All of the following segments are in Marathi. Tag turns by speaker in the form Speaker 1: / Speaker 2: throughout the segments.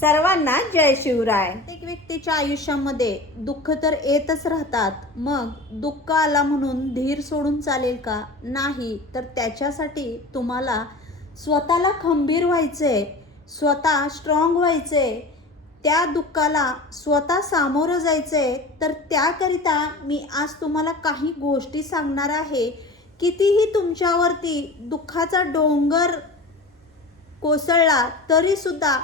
Speaker 1: सर्वांना जय शिवराय.
Speaker 2: प्रत्येक व्यक्तीच्या आयुष्यामध्ये दुःख तर येतच राहतात. मग दुःख आला म्हणून धीर सोडून चालेल का? नाही तर त्याच्यासाठी तुम्हाला स्वतःला खंबीर व्हायचे स्वतः स्ट्रॉंग व्हायचे त्या दुःखाला स्वतः सामोरं जायचंय. तर त्याकरिता मी आज तुम्हाला काही गोष्टी सांगणार आहे. कितीही तुमच्यावरती दुःखाचा डोंगर कोसळला तरीसुद्धा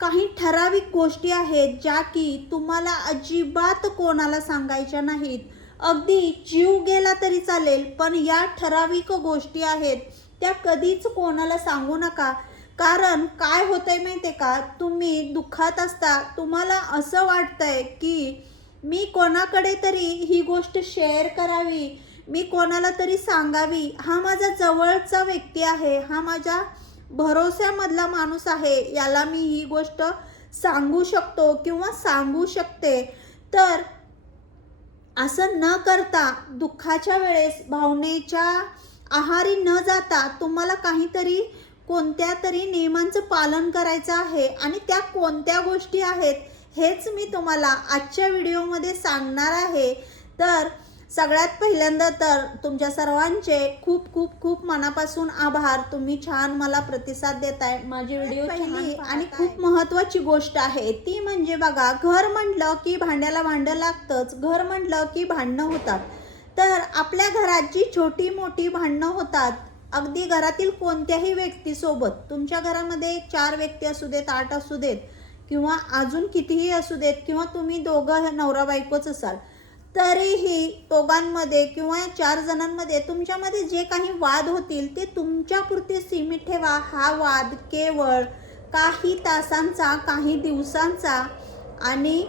Speaker 2: काही ठराविक गोष्टी आहेत ज्या की तुम्हाला अजिबात कोणाला सांगायच्या नाहीत. अगदी जीव गेला तरी चालेल पण या ठराविक गोष्टी आहेत त्या कधीच कोणाला सांगू नका. कारण काय होतंय माहिती का? तुम्ही दुःखात असता तुम्हाला असं वाटतंय की मी कोणाकडे तरी ही गोष्ट शेअर करावी मी कोणाला तरी सांगावी. हा माझा जवळचा व्यक्ती आहे हा माझ्या भरोश्यामधला माणूस आहे याला मी ही गोष्ट सांगू शकतो किंवा सांगू शकते. तर असं न करता दुःखाच्या वेळेस भावनेच्या आहारी न जाता तुम्हाला काहीतरी कोणत्या तरी नियमांचं पालन करायचं आहे आणि त्या कोणत्या गोष्टी आहेत हेच मी तुम्हाला आजच्या व्हिडिओमध्ये सांगणार आहे. तर सगळ्यात पहिल्यांदा तर तुमच्या सर्वांचे खूप खूप खूप मनापासून आभार. तुम्ही छान मला प्रतिसाद देताय. माझी व्हिडिओ पहिली आणि खूप महत्वाची गोष्ट आहे. ती म्हणजे बघा घर म्हटलं की भांड्याला भांडं लागतंच. घर म्हटलं की भांडणं होतात. तर आपल्या घरात जी छोटी मोठी भांडणं होतात. अगदी घरातील कोणत्याही व्यक्तीसोबत. तुमच्या घरामध्ये चार व्यक्ती असू देत आठ असू देत किंवा अजून कितीही असू देत किंवा तुम्ही दोघं नवरा बायकोच असाल तरीही दोघांमध्ये किंवा चार जणांमध्ये तुमच्यामध्ये जे काही वाद होतील ते तुमच्यापुरते सीमित ठेवा. हा वाद केवळ काही तासांचा काही दिवसांचा आणि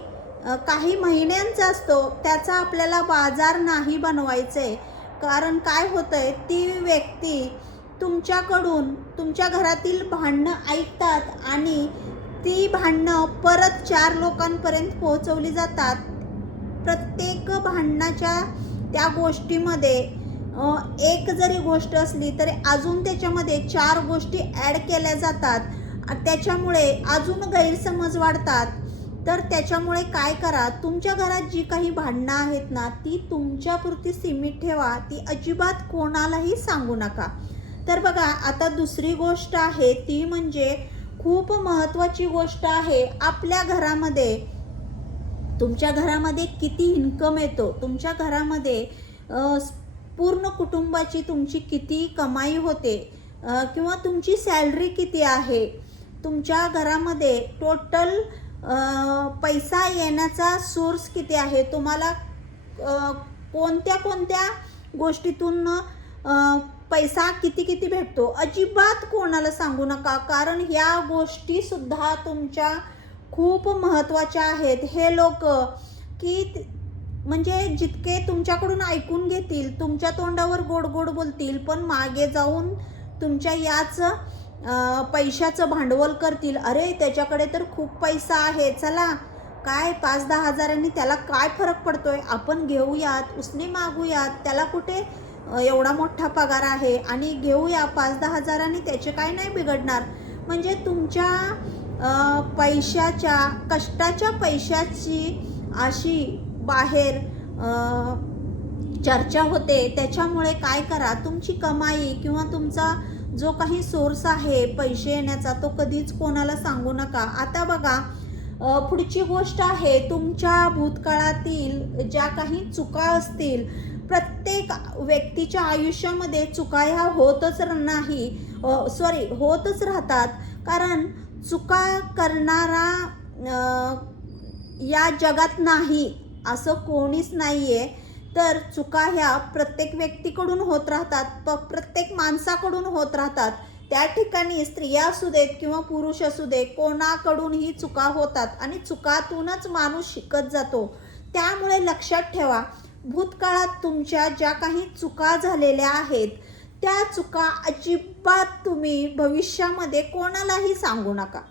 Speaker 2: काही महिन्यांचा असतो. त्याचा आपल्याला बाजार नाही बनवायचे. कारण काय होतं आहे ती व्यक्ती तुमच्याकडून तुमच्या घरातील भांडणं ऐकतात आणि ती भांडणं परत चार लोकांपर्यंत पोहोचवली जातात. प्रत्येक भांडणाच्या त्या गोष्टीमध्ये एक जरी गोष्ट असली तरी अजून त्याच्यामध्ये चार गोष्टी ॲड केल्या जातात. त्याच्यामुळे अजून गैरसमज वाढतात. तर त्याच्यामुळे काय करा तुमच्या घरात जी काही भांडणं आहेत ना ती तुमच्यापुरती सीमित ठेवा. ती अजिबात कोणालाही सांगू नका. तर बघा आता दुसरी गोष्ट आहे ती म्हणजे खूप महत्त्वाची गोष्ट आहे आपल्या घरामध्ये तुमच्या घरामध्ये किती इन्कम येतो? तुमच्या घरामध्ये पूर्ण कुटुंबाची तुमची किती कमाई होते? किंवा तुमची सॅलरी किती आहे? तुमच्या घरामध्ये टोटल पैसा येण्याचा सोर्स किती आहे? तुम्हाला कोणत्या कोणत्या गोष्टीतून पैसा किती किती भेटतो? अजिबात कोणाला सांगू नका. कारण ह्या गोष्टीसुद्धा तुमच्या खूप महत्त्वाच्या आहेत. हे लोक की म्हणजे जितके तुमच्याकडून ऐकून घेतील तुमच्या तोंडावर गोड गोड बोलतील पण मागे जाऊन तुमच्या याच पैशाचं भांडवल करतील. अरे त्याच्याकडे तर खूप पैसा आहे. चला काय पाच दहा हजारांनी त्याला काय फरक पडतोय? आपण घेऊयात उसने मागूयात. त्याला कुठे एवढा मोठा पगार आहे? आणि घेऊया पाच दहा हजारांनी त्याचे काय नाही बिघडणार. म्हणजे तुमच्या पैशाच्या कष्टाच्या पैशाची अशी बाहेर चर्चा होते. त्याच्यामुळे काय करा? तुमची कमाई किंवा तुमचा जो काही सोर्स आहे पैसे येण्याचा तो कधीच कोणाला सांगू नका. आता बघा पुढची गोष्ट आहे तुमच्या भूतकाळातील ज्या काही चुका असतील प्रत्येक व्यक्तीच्या आयुष्यामध्ये चुका ह्या होतच नाही. सॉरी होतच राहतात. कारण चुका करणारा या जगात नाही असं कोणीच नाही आहे तर चुका ह्या प्रत्येक व्यक्तीकडून होत राहतात प प्रत्येक माणसाकडून होत राहतात. त्या ठिकाणी स्त्रिया असू देत किंवा पुरुष असू दे कोणाकडूनही चुका होतात आणि चुकातूनच माणूस शिकत जातो. त्यामुळे लक्षात ठेवा भूतकाळात तुमच्या ज्या काही चुका झालेल्या आहेत त्या चुका अजिबात तुम्ही भविष्यामध्ये कोणालाही सांगू नका.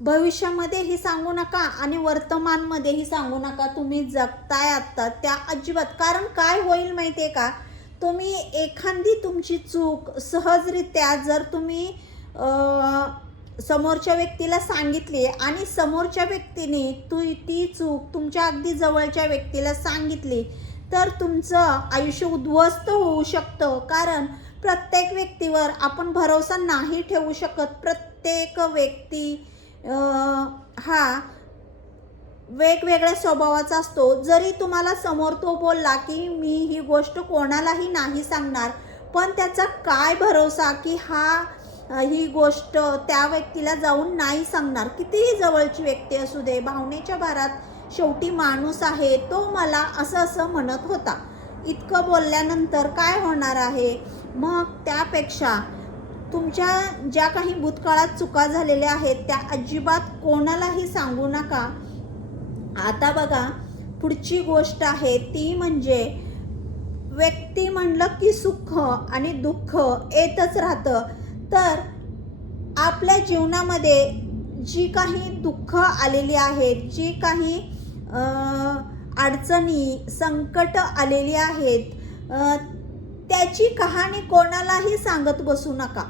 Speaker 2: भविष्यामध्येही सांगू नका आणि वर्तमानमध्येही सांगू नका. तुम्ही जगताय आत्ता त्या अजिबात. कारण काय होईल माहिती आहे का? तुम्ही एखादी तुमची चूक सहजरित्या जर तुम्ही समोरच्या व्यक्तीला सांगितली आणि समोरच्या व्यक्तीने तू ती चूक तुमच्या अगदी जवळच्या व्यक्तीला सांगितली तर तुमचं आयुष्य उद्ध्वस्त होऊ शकतं. कारण प्रत्येक व्यक्तीवर आपण भरोसा नाही ठेवू शकत. प्रत्येक व्यक्ती हा वेगवेगळ्या स्वभावाचा असतो. जरी तुम्हाला समोर तो बोलला की मी ही गोष्ट कोणालाही नाही सांगणार पण त्याचा काय भरोसा की हा ही गोष्ट त्या व्यक्तीला जाऊन नाही सांगणार? कितीही जवळची व्यक्ती असू दे भावनेच्या भारात शेवटी माणूस आहे तो मला असं असं म्हणत होता. इतकं बोलल्यानंतर काय होणार आहे? मग त्यापेक्षा तुमच्या ज्या काही भूतकाळात चुका झालेल्या आहेत त्या अजिबात कोणालाही सांगू नका. आता बघा पुढची गोष्ट आहे ती म्हणजे व्यक्ती म्हणलं की सुख आणि दुःख येतच राहतं. तर आपल्या जीवनामध्ये जी काही दुःख आलेली आहेत जी काही अडचणी संकट आलेली आहेत. त्याची कहाणी कोणालाही सांगत बसू नका.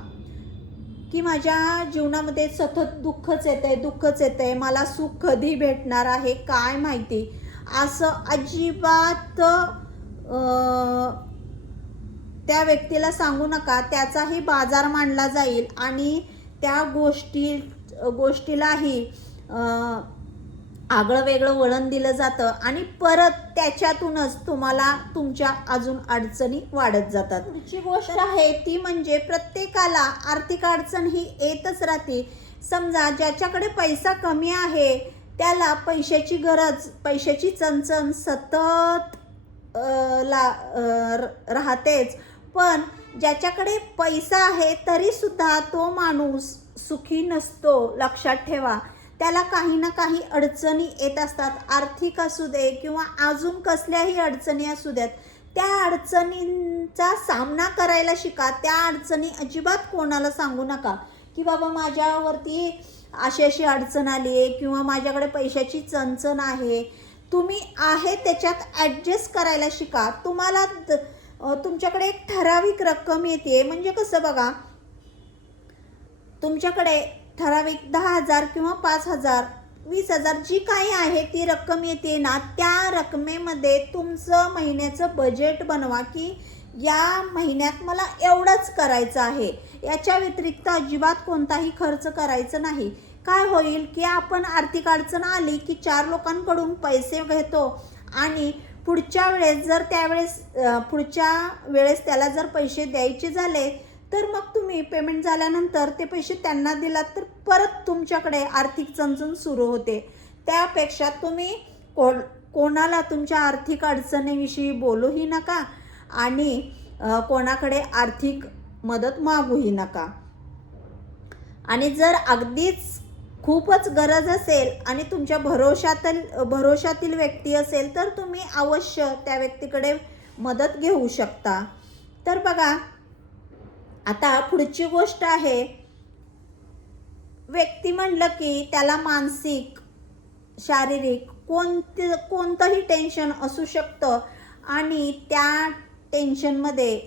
Speaker 2: की माझ्या जीवनामध्ये सतत दुःखच येत आहे दुःखच येत आहे मला सुख कधी भेटणार आहे काय माहिती? असं अजिबात त्या व्यक्तीला सांगू नका. त्याचाही बाजार मांडला जाईल आणि त्या गोष्टी गोष्टीलाही आगळं वेगळं वळण दिलं जातं आणि परत त्याच्यातूनच तुम्हाला तुमच्या अजून अडचणी वाढत जातात. पुढची गोष्ट आहे ती म्हणजे प्रत्येकाला आर्थिक अडचण ही येतच राहते. समजा ज्याच्याकडे पैसा कमी आहे त्याला पैशाची गरज पैशाची चणचण सतत ला राहतेच. पण ज्याच्याकडे पैसा आहे तरी सुद्धा तो माणूस सुखी नसतो लक्षात ठेवा. त्याला काही ना काही अडचणी येत असतात. आर्थिक असू दे किंवा अजून कसल्याही अडचणी असू द्यात त्या अडचणींचा सामना करायला शिका. त्या अडचणी अजिबात कोणाला सांगू नका की बाबा माझ्यावरती अशी अशी अडचण आली आहे किंवा माझ्याकडे पैशाची चणचण आहे. तुम्ही आहे त्याच्यात ॲडजस्ट करायला शिका. तुम्हाला द- तुमच्याकडे एक ठराविक रक्कम येते. म्हणजे कसं बघा तुमच्याकडे ठराविक दहा हजार किंवा पाच हजार वीस हजार जी काही आहे ती रक्कम येते ना त्या रकमेमध्ये तुमचं महिन्याचं बजेट बनवा की या महिन्यात मला एवढंच करायचं आहे. याच्या व्यतिरिक्त अजिबात कोणताही खर्च करायचं नाही. काय होईल की आपण आर्थिक अडचण आली की चार लोकांकडून पैसे घेतो आणि पुढच्या वेळेस जर त्यावेळेस पुढच्या वेळेस त्याला जर पैसे द्यायचे झाले तर मग तुम्ही पेमेंट झाल्यानंतर ते पैसे त्यांना दिलात तर परत तुमच्याकडे आर्थिक चणचण सुरू होते. त्यापेक्षा तुम्ही को कोणाला तुमच्या आर्थिक अडचणीविषयी बोलूही नका आणि कोणाकडे आर्थिक मदत मागूही नका. आणि जर अगदीच खूपच गरज असेल आणि तुमच्या भरोशातील भरोशातील व्यक्ती असेल तर तुम्ही अवश्य त्या व्यक्तीकडे मदत घेऊ शकता. तर बघा आता पुढची गोष्ट आहे. व्यक्ती म्हणलं की त्याला मानसिक शारीरिक कोणते कोणतंही टेन्शन असू शकतं आणि त्या टेन्शनमध्ये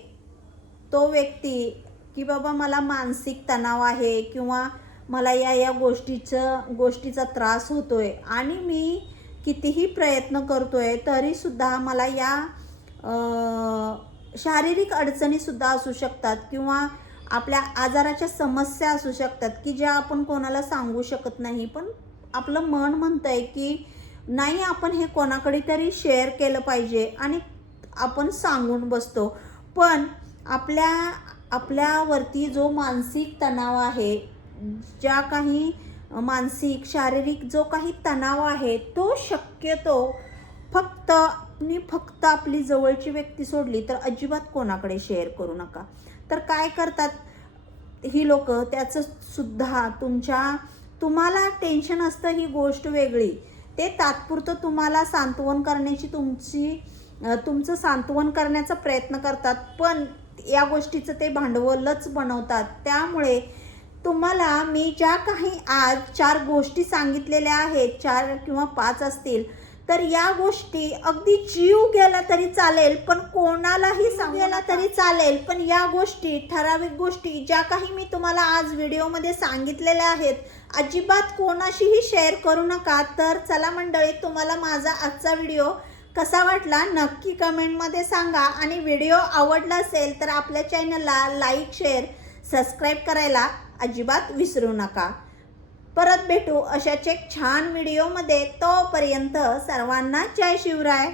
Speaker 2: तो व्यक्ती की बाबा मला मानसिक तणाव आहे किंवा मला या या गोष्टीचं गोष्टीचा त्रास होतो आहे आणि मी कितीही प्रयत्न करतो आहे तरीसुद्धा मला या शारीरिक अडचणीसुद्धा असू शकतात किंवा आपल्या आजाराच्या समस्या असू शकतात की ज्या आपण कोणाला सांगू शकत नाही. पण आपलं मन म्हणतंय की नाही आपण हे कोणाकडे तरी शेअर केलं पाहिजे आणि आपण सांगून बसतो. पण आपल्या आपल्यावरती जो मानसिक तणाव आहे ज्या काही मानसिक शारीरिक जो काही तणाव आहे तो शक्यतो फक्त तुम्ही फक्त आपली जवळची व्यक्ती सोडली तर अजिबात कोणाकडे शेअर करू नका. तर काय करतात ही लोक? त्याचं सुद्धा तुमच्या तुम्हाला टेन्शन असतं ही गोष्ट वेगळी. ते तात्पुरतं तुम्हाला सांत्वन करण्याची तुमची तुमचं सांत्वन करण्याचा प्रयत्न करतात. पण या गोष्टीचं ते भांडवलच बनवतात. त्यामुळे तुम्हाला मी ज्या काही आज चार गोष्टी सांगितलेल्या आहेत चार किंवा पाच असतील तर या गोष्टी अगदी जीव गेला तरी चालेल पण कोणालाही सांगू गेला तरी चालेल पण या गोष्टी ठराविक गोष्टी ज्या काही मी तुम्हाला आज व्हिडिओमध्ये सांगितलेल्या आहेत अजिबात कोणाशीही शेअर करू नका. तर चला मंडळी तुम्हाला माझा आजचा व्हिडिओ कसा वाटला नक्की कमेंटमध्ये सांगा. आणि व्हिडिओ आवडला असेल तर आपल्या चॅनलला लाईक शेअर सबस्क्राईब करायला अजिबात विसरू नका. परत भेटू अशाच एक छान व्हिडिओमध्ये तोपर्यंत सर्वांना जय शिवराय.